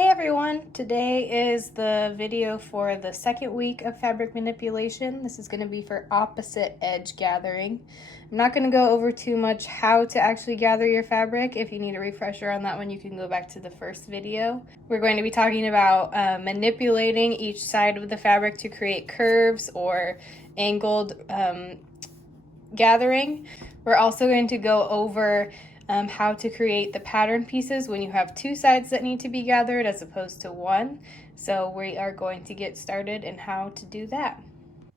Hey everyone! Today is the video for the second week of fabric manipulation. This is going to be for opposite edge gathering. I'm not going to go over too much how to actually gather your fabric. If you need a refresher on that one, you can go back to the first video. We're going to be talking about manipulating each side of the fabric to create curves or angled gathering. We're also going to go over how to create the pattern pieces when you have two sides that need to be gathered as opposed to one. So we are going to get started in how to do that.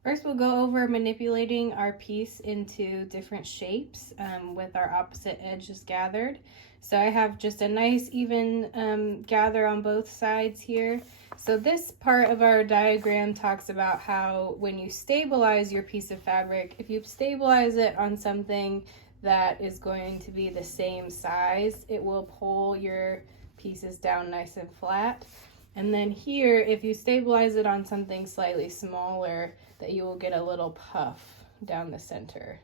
First, we'll go over manipulating our piece into different shapes with our opposite edges gathered. So I have just a nice even gather on both sides here. So this part of our diagram talks about how when you stabilize your piece of fabric, if you stabilize it on something that is going to be the same size, it will pull your pieces down nice and flat. And then here, if you stabilize it on something slightly smaller, that you will get a little puff down the center.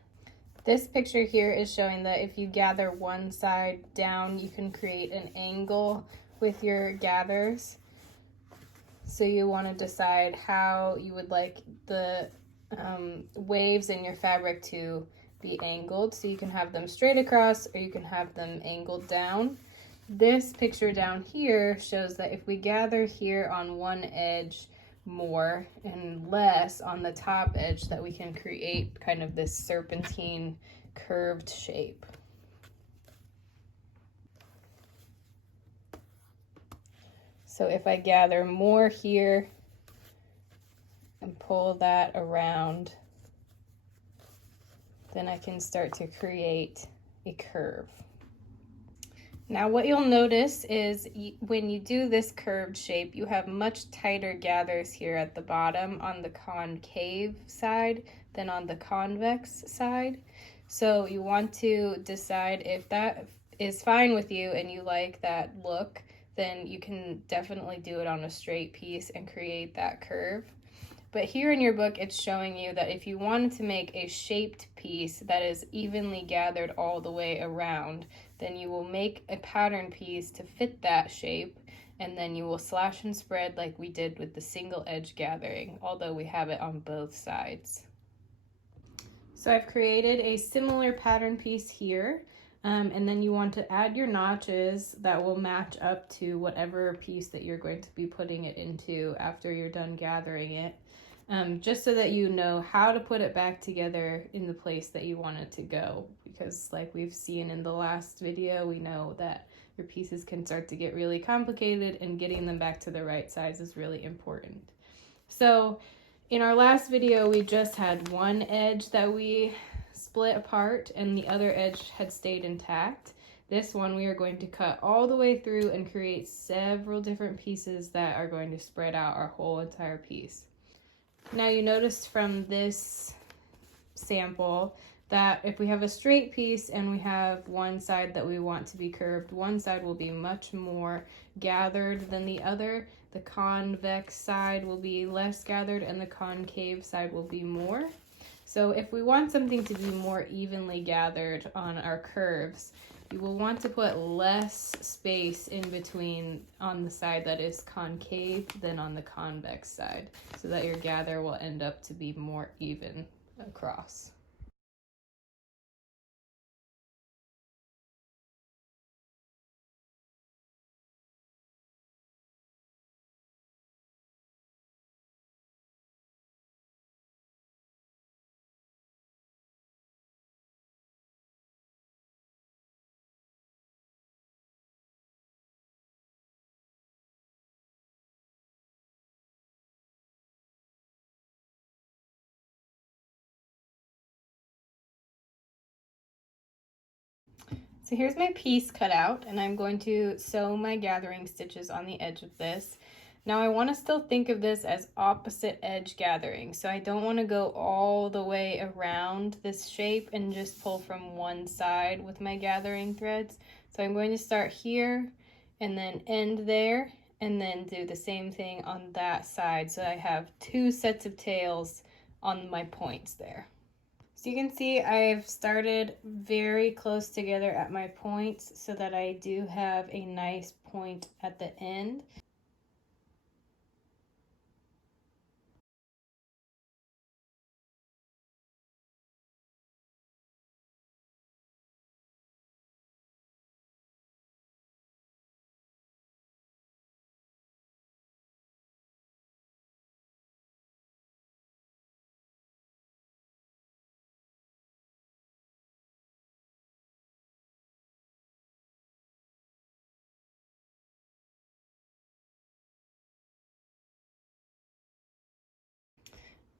This picture here is showing that if you gather one side down, you can create an angle with your gathers. So you want to decide how you would like the waves in your fabric to be angled. So you can have them straight across or you can have them angled down. This picture down here shows that if we gather here on one edge more and less on the top edge, that we can create kind of this serpentine curved shape. So if I gather more here and pull that around, then I can start to create a curve. Now what you'll notice is when you do this curved shape, you have much tighter gathers here at the bottom on the concave side than on the convex side. So you want to decide if that is fine with you and you like that look, then you can definitely do it on a straight piece and create that curve. But here in your book, it's showing you that if you wanted to make a shaped piece that is evenly gathered all the way around, then you will make a pattern piece to fit that shape, and then you will slash and spread like we did with the single edge gathering, although we have it on both sides. So I've created a similar pattern piece here, and then you want to add your notches that will match up to whatever piece that you're going to be putting it into after you're done gathering it. Just so that you know how to put it back together in the place that you want it to go. Because like we've seen in the last video, we know that your pieces can start to get really complicated and getting them back to the right size is really important. So in our last video, we just had one edge that we split apart and the other edge had stayed intact. This one we are going to cut all the way through and create several different pieces that are going to spread out our whole entire piece. Now you notice from this sample that if we have a straight piece and we have one side that we want to be curved, one side will be much more gathered than the other. The convex side will be less gathered and the concave side will be more. So if we want something to be more evenly gathered on our curves, you will want to put less space in between on the side that is concave than on the convex side, so that your gather will end up to be more even across. So here's my piece cut out, and I'm going to sew my gathering stitches on the edge of this. Now I want to still think of this as opposite edge gathering, so I don't want to go all the way around this shape and just pull from one side with my gathering threads. So I'm going to start here and then end there and then do the same thing on that side, so I have two sets of tails on my points there. So you can see I've started very close together at my points so that I do have a nice point at the end.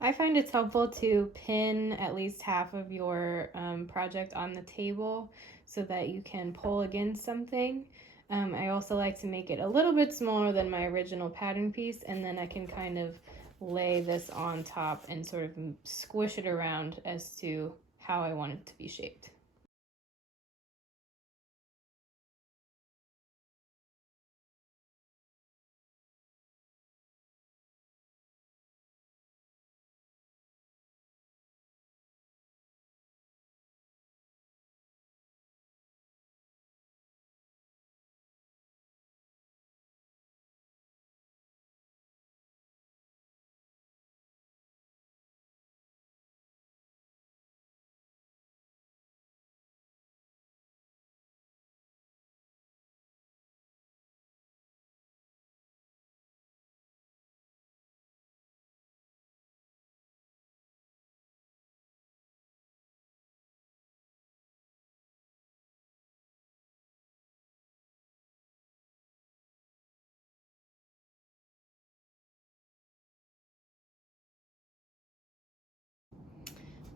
I find it's helpful to pin at least half of your project on the table so that you can pull against something. I also like to make it a little bit smaller than my original pattern piece, and then I can kind of lay this on top and sort of squish it around as to how I want it to be shaped.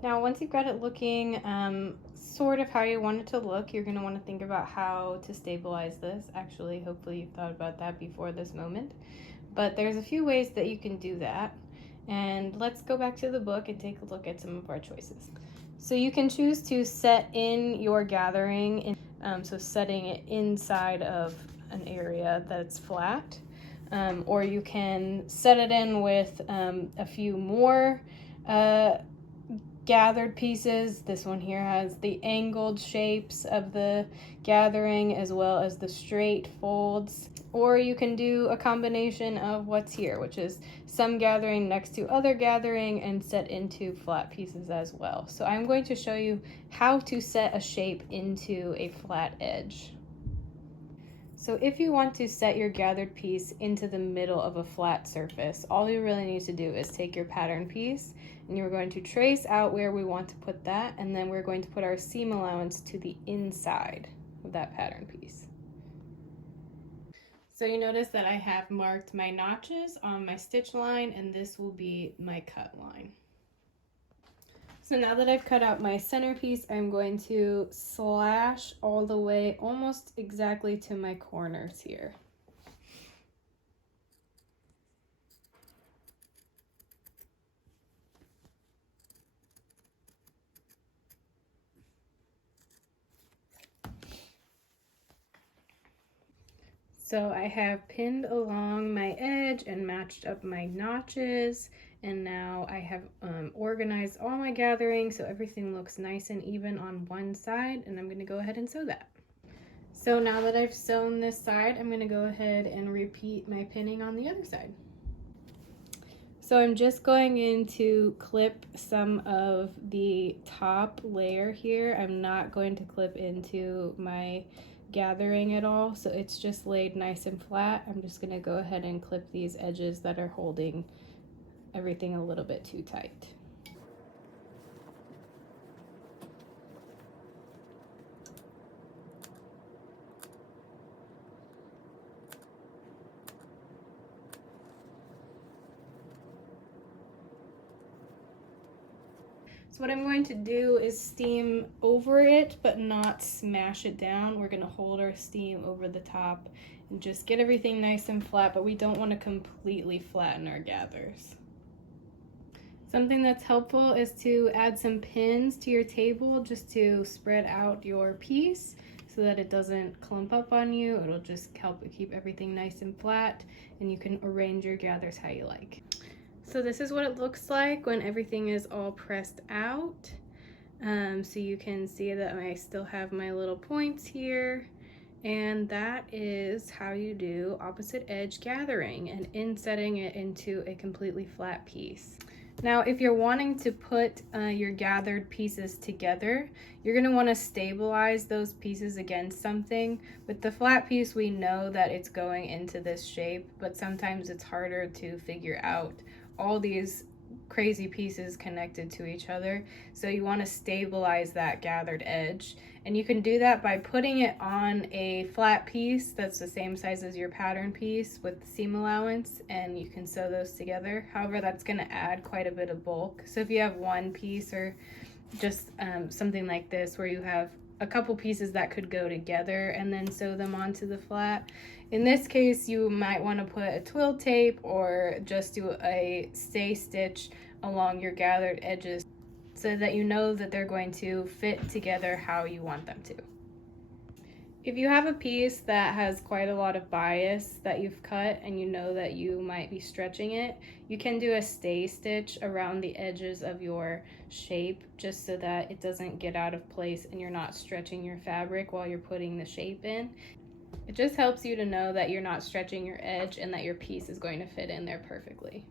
Now, once you've got it looking sort of how you want it to look, you're going to want to think about how to stabilize this. Actually, hopefully you've thought about that before this moment. But there's a few ways that you can do that. And let's go back to the book and take a look at some of our choices. So you can choose to set in your gathering, so setting it inside of an area that's flat. Or you can set it in with a few more gathered pieces. This one here has the angled shapes of the gathering as well as the straight folds. Or you can do a combination of what's here, which is some gathering next to other gathering and set into flat pieces as well. So I'm going to show you how to set a shape into a flat edge. So if you want to set your gathered piece into the middle of a flat surface, all you really need to do is take your pattern piece and you're going to trace out where we want to put that, and then we're going to put our seam allowance to the inside of that pattern piece. So you notice that I have marked my notches on my stitch line, and this will be my cut line. So now that I've cut out my centerpiece, I'm going to slash all the way almost exactly to my corners here. So I have pinned along my edge and matched up my notches, and now I have organized all my gathering so everything looks nice and even on one side, and I'm going to go ahead and sew that. So now that I've sewn this side, I'm going to go ahead and repeat my pinning on the other side. So I'm just going in to clip some of the top layer here. I'm not going to clip into my gathering at all, so it's just laid nice and flat. I'm just going to go ahead and clip these edges that are holding everything a little bit too tight. So what I'm going to do is steam over it, but not smash it down. We're going to hold our steam over the top and just get everything nice and flat, but we don't want to completely flatten our gathers. Something that's helpful is to add some pins to your table just to spread out your piece so that it doesn't clump up on you. It'll just help keep everything nice and flat, and you can arrange your gathers how you like. So this is what it looks like when everything is all pressed out. So you can see that I still have my little points here, and that is how you do opposite edge gathering and insetting it into a completely flat piece. Now, if you're wanting to put your gathered pieces together, you're going to want to stabilize those pieces against something. With the flat piece, we know that it's going into this shape, but sometimes it's harder to figure out all these crazy pieces connected to each other. So you want to stabilize that gathered edge. And you can do that by putting it on a flat piece that's the same size as your pattern piece with seam allowance, and you can sew those together. However, that's going to add quite a bit of bulk. So if you have one piece or just something like this where you have a couple pieces that could go together and then sew them onto the flat. In this case, you might want to put a twill tape or just do a stay stitch along your gathered edges so that you know that they're going to fit together how you want them to. If you have a piece that has quite a lot of bias that you've cut and you know that you might be stretching it, you can do a stay stitch around the edges of your shape just so that it doesn't get out of place and you're not stretching your fabric while you're putting the shape in. It just helps you to know that you're not stretching your edge and that your piece is going to fit in there perfectly.